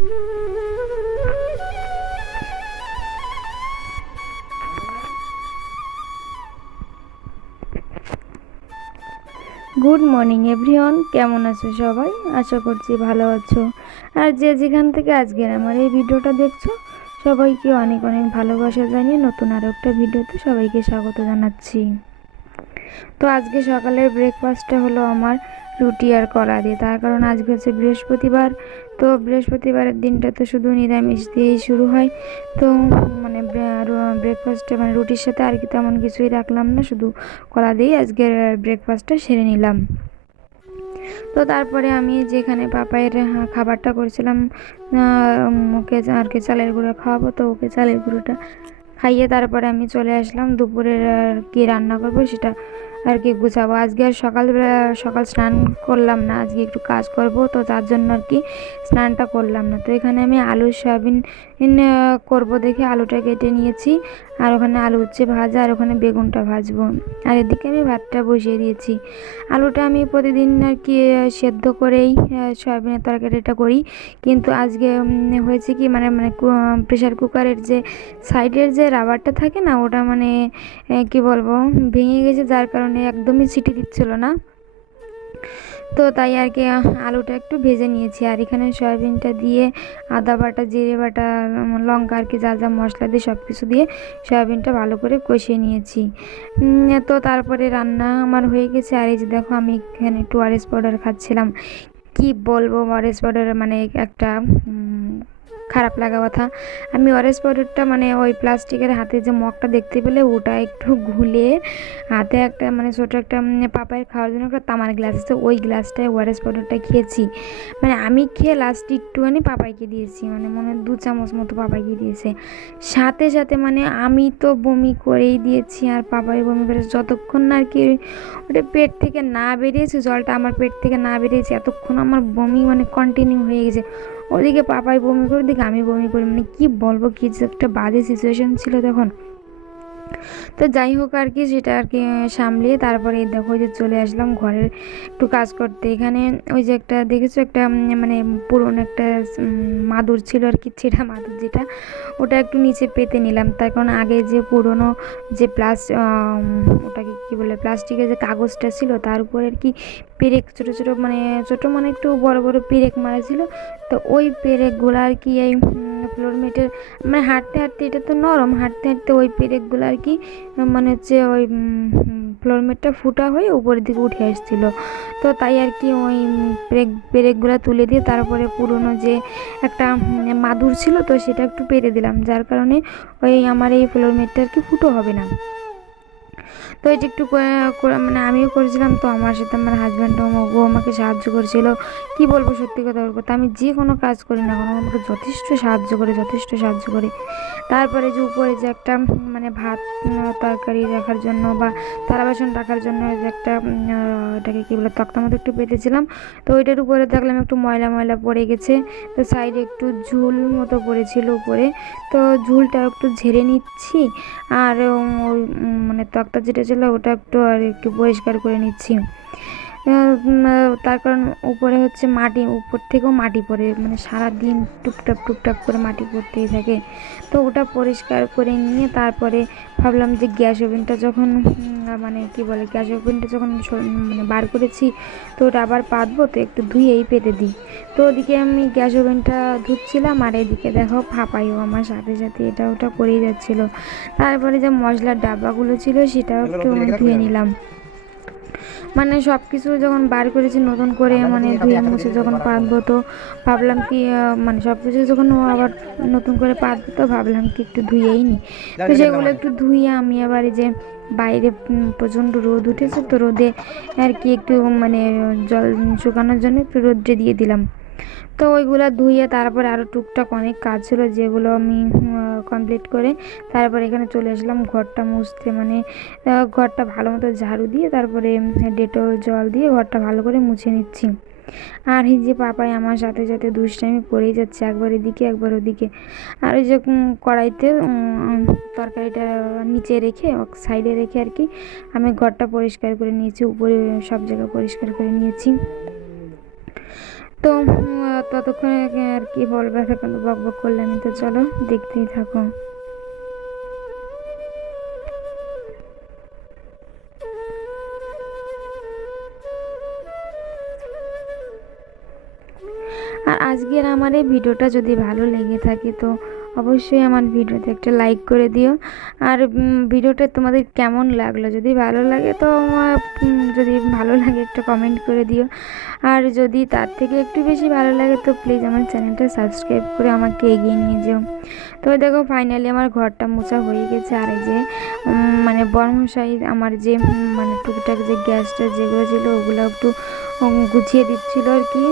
Good morning everyone, কেমন আছো সবাই? আশা করছি ভালো আছো। আর যে যেখান থেকে আজকের আমার এই ভিডিওটা দেখছো, সবাইকে অনেক অনেক ভালোবাসা জানিয়ে নতুন আরও একটা ভিডিওতে সবাইকে স্বাগত জানাচ্ছি। তো আজকে সকালের ব্রেকফাস্টটা হলো আমার রুটি আর কলা দিয়ে, তার কারণ আজকে হচ্ছে বৃহস্পতিবার। তো বৃহস্পতিবারের দিনটা তো শুধু নিরামিষ দিয়েই শুরু হয়। তো মানে ব্রেকফাস্টে মানে রুটির সাথে আর কি তেমন কিছুই রাখলাম না, শুধু কলা দিয়েই আজকের ব্রেকফাস্টটা সেরে নিলাম। তো তারপরে আমি যেখানে পাপায়ের খাবারটা করছিলাম, ওকে আর কি চালের গুঁড়ো খাওয়াবো, তো ওকে চালের গুঁড়োটা খাইয়ে তারপরে আমি চলে আসলাম দুপুরের আর কি রান্না করবো সেটা আর কি গুছাবো। আজকে আর সকাল স্নান করলাম না, আজকে একটু কাজ করব, তো তার জন্য আর কি স্নানটা করলাম না। তো এখানে আমি আলু সয়াবিন করবো দেখে আলুটা কেটে নিয়েছি, আর ওখানে আলু হচ্ছে ভাজা, আর ওখানে বেগুনটা ভাজবো, আর এদিকে আমি ভাতটা বসিয়ে দিয়েছি। আলুটা আমি প্রতিদিন আর কি সেদ্ধ করেই সয়াবিনের তরকারিটা করি, কিন্তু আজকে হয়েছে কি মানে মানে প্রেশার কুকারের যে সাইডের যে রাবারটা থাকে না, ওটা মানে কি বলবো ভেঙে গেছে, যার কারণে একদমই সিটি দিচ্ছিল না। তো তাই আর কি আলুটা একটু ভেজে নিয়েছি, আর এখানে সয়াবিনটা দিয়ে আদা বাটা, জিরে বাটা, লঙ্কা আর কি যা যা মশলা দিয়ে সব কিছু দিয়ে সয়াবিনটা ভালো করে কষিয়ে নিয়েছি। তো তারপরে রান্না আমার হয়ে গেছে। আর এই যে দেখো, আমি এখানে একটু ওআরএস পাউডার খাচ্ছিলাম। কি বলবো, ওআরএস পাউডার মানে একটা খারাপ লাগা কথা। আমি ওআরএস পাউডারটা মানে ওই প্লাস্টিকের হাতে যে মগটা দেখতে পেলে ওটা একটু ঘুলে হাতে একটা মানে ছোটো একটা পাপায়ের খাওয়ার জন্য একটা তামার গ্লাস আছে, ওই গ্লাসটায় ওআরএস পাউডারটা খেয়েছি। মানে আমি খেয়ে লাস্ট একটুখানি পাপাইকে দিয়েছি, মানে মনে হয় 2 চামচ মতো পাপাইকে দিয়েছে। সাথে সাথে মানে আমি তো বমি করেই দিয়েছি, আর পাপাই বমি করেছে। যতক্ষণ না আর কি ওটা পেট থেকে না বেরিয়েছে, জলটা আমার পেট থেকে না বেরিয়েছে, এতক্ষণ আমার বমি মানে কন্টিনিউ হয়ে গেছে। ওদিকে পাপাই বমি করে, ওদিকে আমি বমি করি, মানে কি বলবো, কি যে একটা বাজে সিচুয়েশন ছিল তখন। তো যাই হোক আর কি, সেটা আর কি সামলিয়ে তারপরে দেখো যে চলে আসলাম ঘরের একটু কাজ করতে। এখানে ওই যে একটা দেখেছো একটা মানে পুরনো একটা মাদুর ছিল আর কি, ছেঁড়া মাদুর যেটা, ওটা একটু নিচে পেতে নিলাম। তার কারণ আগে যে পুরনো যে ওটাকে কী বলে প্লাস্টিকের যে কাগজটা ছিল, তার উপরে আর কি পেরেক ছোটো ছোটো মানে ছোটো মানে একটু বড় বড় পেরেক মারা ছিল। তো ওই পেরেকগুলো আর কি এই ফ্লোরমেটের মানে হাঁটতে হাঁটতে, এটা তো নরম, হাঁটতে হাঁটতে ওই পেরেকগুলো আর কি মানে হচ্ছে ওই ফ্লোরমেটটা ফুটা হয়ে উপরের দিকে উঠে আসছিলো। তো তাই আর কি ওই পেরেকগুলো তুলে দিয়ে তারপরে পুরনো যে একটা মাদুর ছিল, তো সেটা একটু পেরে দিলাম, যার কারণে ওই আমার এই ফ্লোরমেটটা আর কি ফুটো হবে না। তো এটা একটু মানে আমিও করেছিলাম, তো আমার সাথে আমার হাজব্যান্ডও আমাকে সাহায্য করেছিল। কি বলবো, সত্যি কথা বলবো, তো আমি যে কোনো কাজ করি না কেন আমাকে যথেষ্ট সাহায্য করে, যথেষ্ট সাহায্য করে। তারপরে যে উপরে যে একটা মানে ভাত তরকারি রাখার জন্য বা থালা বাসন রাখার জন্য যে একটা এটাকে কী বলে তক্তা মতো একটু পেতেছিলাম, তো ওইটার উপরে দেখলাম একটু ময়লা ময়লা পড়ে গেছে। তো সাইডে একটু ঝুল মতো পড়েছিল উপরে, তো ঝুলটা একটু ঝেড়ে নিচ্ছি। আর ওই মানে তক্তা যেটা ছিল ওটা একটু আর একটু পরিষ্কার করে নিচ্ছি। তার কারণ উপরে হচ্ছে মাটি, উপর থেকেও মাটি পড়ে, মানে সারাদিন টুপটাপ টুপটাপ করে মাটি পড়তেই থাকে। তো ওটা পরিষ্কার করে নিয়ে তারপরে ভাবলাম যে গ্যাস ওভেনটা যখন মানে কি বলে গ্যাস ওভেনটা যখন মানে বার করেছি, তো ওটা আবার পাতবো, তো একটু ধুয়েই পেতে দিই। তো ওদিকে আমি গ্যাস ওভেনটা ধুচ্ছিলাম, আর এদিকে দেখো পাপাইও আমার সাথে সাথে এটা ওটা করেই যাচ্ছিলো। তারপরে যে মশলার ডাব্বাগুলো ছিল সেটাও একটু ধুয়ে নিলাম। মানে সব কিছু যখন বার করেছি নতুন করে মানে ধুয়ে মুছে যখন পাতবো, তো ভাবলাম কি মানে সব কিছু যখন আবার নতুন করে পাতবো, তো ভাবলাম কি একটু ধুয়েই নি। তো সেগুলো একটু ধুয়ে আমি আবার এই যে বাইরে প্রচণ্ড রোদ উঠেছে, তো রোদে আর কি একটু মানে জল শুকানোর জন্য একটু রোদ্রে দিয়ে দিলাম। তো ওইগুলো ধুয়ে তারপরে আরও টুকটাক অনেক কাজ ছিল, যেগুলো আমি কমপ্লিট করে তারপর এখানে চলে আসলাম ঘরটা মুছতে। মানে ঘরটা ভালো মতো ঝাড়ু দিয়ে তারপরে ডেটল জল দিয়ে ঘরটা ভালো করে মুছে নিচ্ছি। আর এই যে পাপাই আমার সাথে সাথে দুষ্টামি করেই যাচ্ছে, একবার এদিকে একবার ওদিকে। আর ওই যে কড়াইতে তরকারিটা নিচে রেখে সাইডে রেখে আর কি আমি ঘরটা পরিষ্কার করে নিয়েছি, উপরে সব জায়গা পরিষ্কার করে নিয়েছি। তো ততক্ষণে আর কি বলবো, এখন বক বক করলে আমি, তো চলো দেখতেই থাকো। আর আজকের আমার এই ভিডিওটা যদি ভালো লেগে থাকে তো অবশ্যই আমার ভিডিওতে একটা লাইক করে দিও। আর ভিডিওটা তোমাদের কেমন লাগলো, যদি ভালো লাগে তো যদি ভালো লাগে একটা কমেন্ট করে দিও। আর যদি তার থেকে একটু বেশি ভালো লাগে তো প্লিজ আমার চ্যানেলটা সাবস্ক্রাইব করে আমাকে এগিয়ে নিয়ে যেও। তো দেখো ফাইনালি আমার ঘরটা মোছা হয়ে গেছে। আর এই যে মানে বর্মশাই আমার যে মানে টুকটাক যে গ্যাসটা যেগুলো ছিল ওগুলো একটু গুছিয়ে দিচ্ছিল আর কি,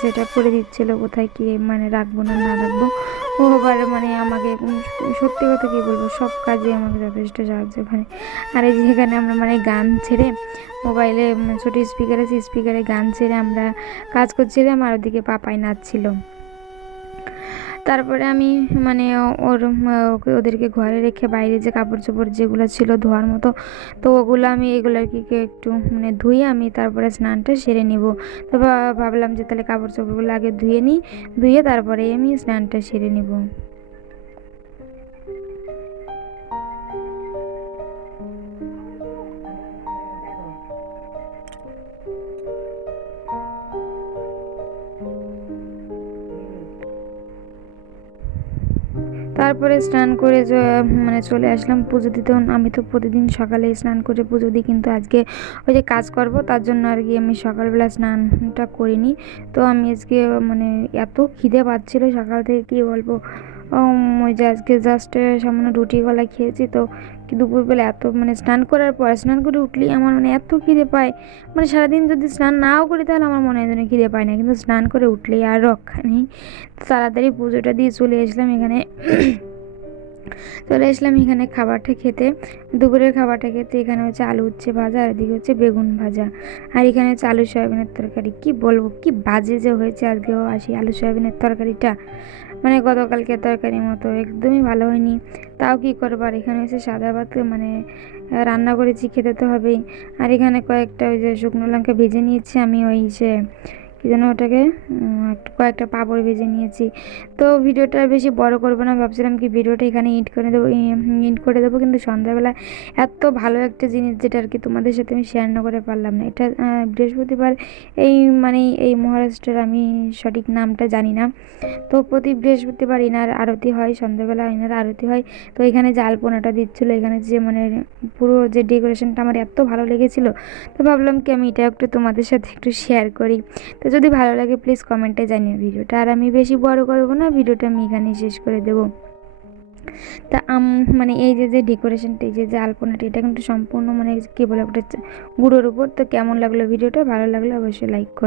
সেট আপ করে দিচ্ছিল কোথায় কি মানে রাখবো না না রাখবো। ও আবার মানে আমাকে সত্যি কথা কী বলবো, সব কাজে আমাকে যথেষ্ট সাহায্য করে। আর এই যেখানে আমরা মানে গান ছেড়ে মোবাইলে ছোটো স্পিকার আছে, স্পিকারে গান ছেড়ে আমরা কাজ করছিলাম, আর ওদিকে পাপাই নাচছিল। তারপরে আমি মানে ওদেরকে ঘরে রেখে বাইরে যে কাপড় চোপড় যেগুলো ছিল ধোয়ার মতো, তো ওগুলো আমি এগুলো আর কি একটু মানে ধুয়ে আমি তারপরে স্নানটা সেরে নিব। তো ভাবলাম যে তাহলে কাপড় চোপড়গুলো আগে ধুয়ে নিই, ধুয়ে তারপরে আমি স্নানটা সেরে নিব। তারপরে স্নান করে মানে চলে আসলাম পুজো দিতে। আমি তো প্রতিদিন সকালে স্নান করে পুজো দিই, কিন্তু আজকে ওই যে কাজ করব তার জন্য আর কি আমি সকালবেলা স্নানটা করিনি। তো আমি আজকে মানে এত খিদে পাচ্ছিল সকাল থেকে কি বলবো, ওই যে আজকে জাস্ট সামান্য রুটি গলা খেয়েছি। তো দুপুরবেলা এত মানে স্নান করার পর স্নান করে উঠলেই আমার মানে এত খিদে পায়, মানে সারাদিন যদি স্নান নাও করি তাহলে আমার মনে হয় যেন খিদে পায় না, কিন্তু স্নান করে উঠলেই আর রক্ষা নেই। তাড়াতাড়ি পুজোটা দিয়ে চলে আসলাম এখানে। চলে আসলাম এখানে খাবারটা খেতে, দুপুরের খাবারটা খেতে। এখানে হচ্ছে আলু উচ্ছে ভাজা, আর এদিকে হচ্ছে বেগুন ভাজা, আর এখানে হচ্ছে আলু সয়াবিনের তরকারি। কি বলবো কি বাজে যে হয়েছে আজকেও আসি আলু সয়াবিনের তরকারিটা, মানে গতকালকের তরকারির মতো একদমই ভালো হয়নি। তাও কি করবার, এখানে হচ্ছে সাদা ভাত মানে রান্না করেছি, খেতে তো হবেই। আর এখানে কয়েকটা ওই যে শুকনো লঙ্কা ভেজে নিয়েছি আমি, ওই যে কী যেন ওটাকে একটু কয়েকটা পাঁপড় ভেজে নিয়েছি। তো ভিডিওটা বেশি বড় করবো না, ভাবছিলাম কি ভিডিওটা এখানে এন্ড করে দেবো, কিন্তু সন্ধ্যাবেলা এত ভালো একটা জিনিস যেটা আর কি তোমাদের সাথে আমি শেয়ার না করে পারলাম না। এটা বৃহস্পতিবার, এই মানে এই মহারাষ্ট্রের আমি সঠিক নামটা জানি না। তো প্রতি বৃহস্পতিবার এনার আরতি হয়, সন্ধ্যাবেলা এনার আরতি হয়। তো এখানে যে আলপনাটা দিচ্ছিলো, এখানে যে মানে পুরো যে ডেকোরেশনটা আমার এত ভালো লেগেছিলো, তো ভাবলাম কি আমি এটা একটু তোমাদের সাথে একটু শেয়ার করি। তো যদি ভালো লাগে প্লিজ কমেন্টে জানিও ভিডিওটা। আর আমি বেশি বড় করবো না, ভিডিওটা আমি এখানেই শেষ করে দেবো। তা মানে এই যে যে ডেকোরেশনটা, এই যে যে আলপনাটা, এটা কিন্তু সম্পূর্ণ মানে কী বলে একটা গুঁড়োর উপর। তো কেমন লাগলো ভিডিওটা, ভালো লাগলে অবশ্যই লাইক করো।